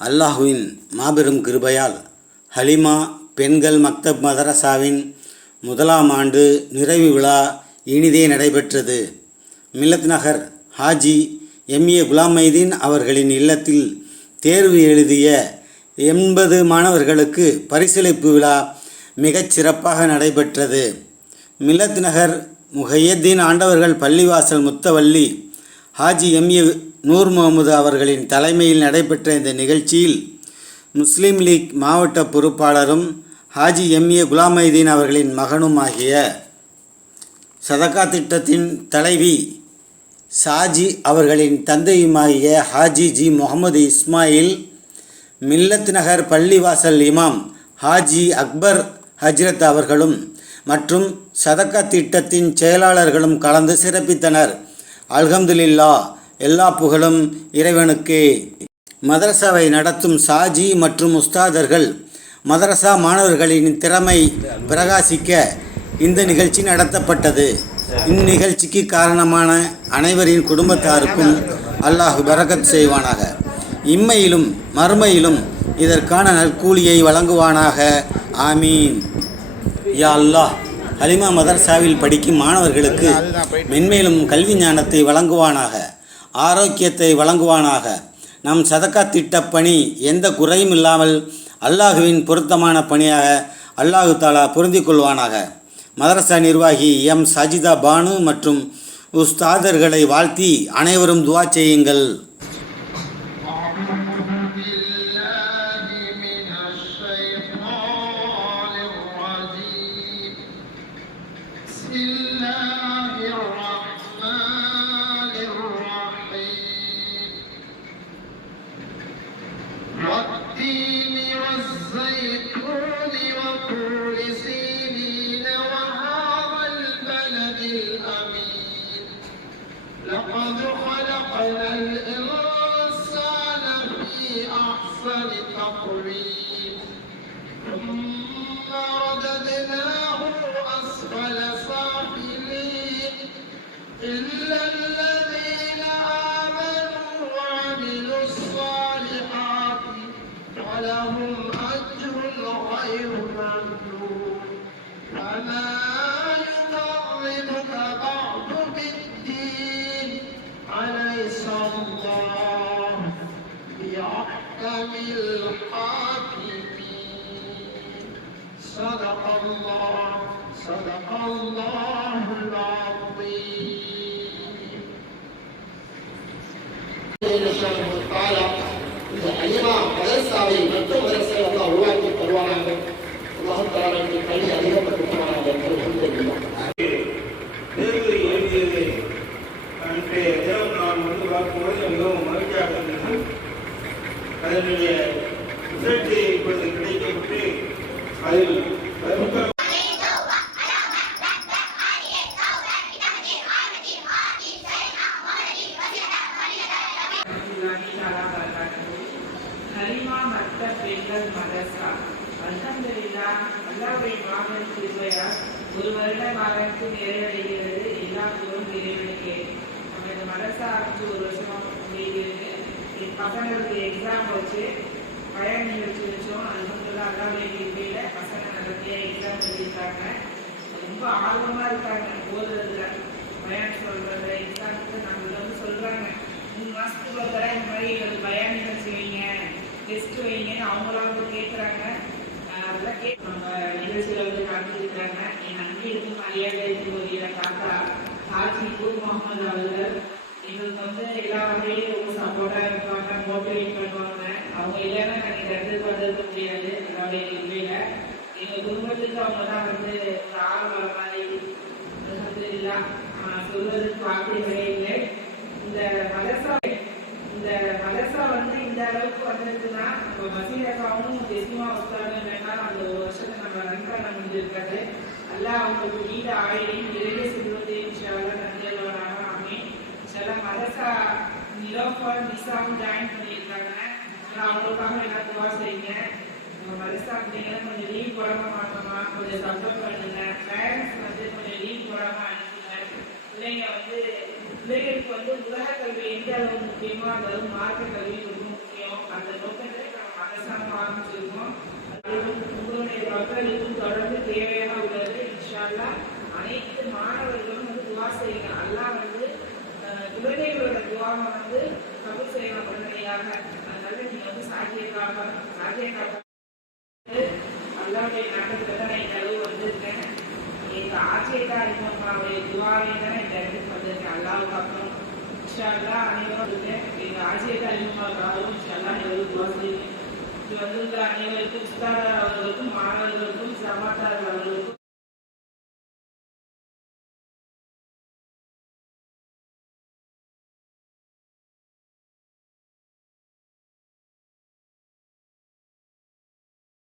அல்லாஹுவின் மாபெரும் கிருபையால் ஹலிமா பெண்கள் மக்தப் மதரசாவின் முதலாம் ஆண்டு நிறைவு விழா இனிதே நடைபெற்றது. மில்லத் நகர் ஹாஜி எம்ஏ குலாம் மைதீன் அவர்களின் இல்லத்தில் தேர்வு எழுதிய எண்பது மாணவர்களுக்கு பரிசளிப்பு விழா மிகச் சிறப்பாக நடைபெற்றது. மில்லத் நகர் முஹையத்தீன் ஆண்டவர்கள் பள்ளிவாசல் முத்தவள்ளி ஹாஜி எம்ஏ நூர் முகமது அவர்களின் தலைமையில் நடைபெற்ற இந்த நிகழ்ச்சியில் முஸ்லீம் லீக் மாவட்ட பொறுப்பாளரும் ஹாஜி எம்ஏ குலாமைதீன் அவர்களின் மகனும் ஆகிய சதகா திட்டத்தின் தலைவி சாஜி அவர்களின் தந்தையுமாகிய ஹாஜி ஜி முகமது இஸ்மாயில் மில்லத் நகர் பள்ளிவாசல் இமாம் ஹாஜி அக்பர் ஹஜ்ரத் அவர்களும் மற்றும் சதக்கா திட்டத்தின் செயலாளர்களும் கலந்து சிறப்பித்தனர். அல்ஹம்துலில்லா எல்லா புகழும் இறைவனுக்கே. மதரசாவை நடத்தும் சாஜி மற்றும் உஸ்தாதர்கள் மதரசா மாணவர்களின் திறமை பிரகாசிக்க இந்த நிகழ்ச்சி நடத்தப்பட்டது. இந்நிகழ்ச்சிக்கு காரணமான அனைவரின் குடும்பத்தாருக்கும் அல்லாஹ் பரகத் செய்வானாக. இம்மையிலும் மறுமையிலும் இதற்கான நற்கூலியை வழங்குவானாக. ஆமீன். யா அல்லாஹ். ஹலிமா மதரசாவில் படிக்கும் மாணவர்களுக்கு மென்மேலும் கல்வி ஞானத்தை வழங்குவானாக ஆரோக்கியத்தை வழங்குவானாக. நம் சதக்கா திட்டப் பணி எந்த குறையும் இல்லாமல் அல்லாஹுவின் பொருத்தமான பணியாக அல்லாஹு தாலா பொருந்திக் கொள்வானாக. மதரசா நிர்வாகி எம். சஜிதா பானு மற்றும் உஸ்தாதர்களை வாழ்த்தி அனைவரும் துவா செய்யுங்கள். وطور سينين وهذا البلد الأمين. لقد خلقنا الإنسان في أحسن تقويم. ثم رددناه أسفل سافلين. بالحافظين صدق الله صدق الله العظيم. سبحانه وتعالى يعني ما هذا السعي مكتوب هذا السعي الله هو الواحد الله تعالى ரிசல்ட் இப்பொழுது கிடைக்கப்பட்டு அதில் பெண்கள் மதரசா அல்ஹம்துலில்லா அல்லாஹ்வுடைய மாபெரும் கிருபையால் ஒரு வருட காலத்து நிறைவடைகிறது எல்லா புகழும் இறைவனுக்கே நம்ம இந்த மதரசா ஒரு வருஷமா முடிகிறது என் பசங்களுக்கு எக்ஸாம் வச்சு பயன் நிகழ்ச்சி வச்சோம் அல்ஹம்துலில்லா அல்லாஹ்வுடைய கிருபையில பசங்க நடத்திய எக்ஸாம் எழுதியிருக்காங்க. ரொம்ப ஆர்வமாக இருக்காங்க. ஓதுறதுல பயன் சொல்றது எக்ஸாமுக்கு நம்மள வந்து சொல்றாங்க. மூணு மாசத்துக்கு ஒரு தடவை இந்த மாதிரி எங்களுக்கு பயான் நிகழ்ச்சி வைங்க டெஸ்ட் வைங்கன்னு அவங்களாம் வந்து கேட்குறாங்க அதெல்லாம் கேட்டு நம்ம நிகழ்ச்சியில் வந்து கலந்துருக்காங்க என் அங்கே இருக்கும் மரியாதை இருக்கும் தாத்தா ஆட்சி கூர் முகமது அவர்கள் எங்களுக்கு வந்து எல்லா வகையிலும் அவங்க இல்லைன்னா நாங்கள் இந்த இடத்துக்கு வந்திருக்க முடியாது. அதாவது இல்லையில எங்கள் குடும்பத்துக்கு அவங்க தான் வந்து ஒரு வர மாதிரி அல்ஹம்துலில்லாஹ் ஆஹ் சொல்வதற்கு வார்த்தைகளே இல்லை. இந்த மதரசா இந்த மதரசா வந்து இந்த அளவுக்கு வந்திருக்குன்னா நம்ம மசீரக்காவும் தெசிமா உஸ்தாதும் இல்லைன்னா அந்த ஒரு வருஷத்தை நம்ம நன்றாக நம்ம இருக்காது எல்லாம் அவங்களுக்கு நீண்ட ஆயுளையும் நிறைய செல்வத்தையும் இன்ஷால்லா நன்றியவராக அமே சில மதரசா நிலோஃபர் நிசாவும் ஜாயின் பண்ணியிருக்காங்க. நான் அவங்களுக்காக என்ன துவா செய்யுங்க உங்கள் கொஞ்சம் லீவ் போடாமல் மாற்றமா கொஞ்சம் சப்போர்ட் பண்ணுங்க பேரண்ட்ஸ் வந்து கொஞ்சம் லீவ் போடாமல் அனுப்புங்க. பிள்ளைங்க வந்து பிள்ளைகளுக்கு வந்து உலக கல்வி எந்த அளவு முக்கியமோ அந்த அளவு கல்வி ரொம்ப முக்கியம். அந்த நோக்கத்தை நம்ம அரசாங்கம் ஆரம்பிச்சிருக்கோம். உங்களுடைய வாக்களிப்பும் தொடர்ந்து தேவையாக உள்ளது. இன்ஷால்லா அனைத்து மாணவர்களும் வந்து துவா செய்யுங்க. அல்லா வந்து குழந்தைகளோட துவாவை வந்து கபூல் செய்யணும் உடனடியாக அதனால நீங்க வந்து சாத்தியக்காக சாத்தியக்காக அல்லாவுடைய நாட்டத்தில் தான் நான் இந்த அளவு வந்திருக்கேன் எங்க ஆட்சியதா அம்மாவுடைய துவாவை தான் இந்த இடத்துக்கு வந்திருக்கேன் அல்லாவுக்கு அப்புறம் இன்ஷா அல்லா அனைவரும் இருக்கேன் எங்க ஆட்சியதா அம்மாவுக்காகவும் இன்ஷா அல்லா அனைவரும் துவா செய்யுங்க இங்க வந்திருந்த அனைவருக்கும் உஸ்தாதார் அவர்களுக்கும் மாணவர்களுக்கும் சமாதார் அவர்களுக்கும்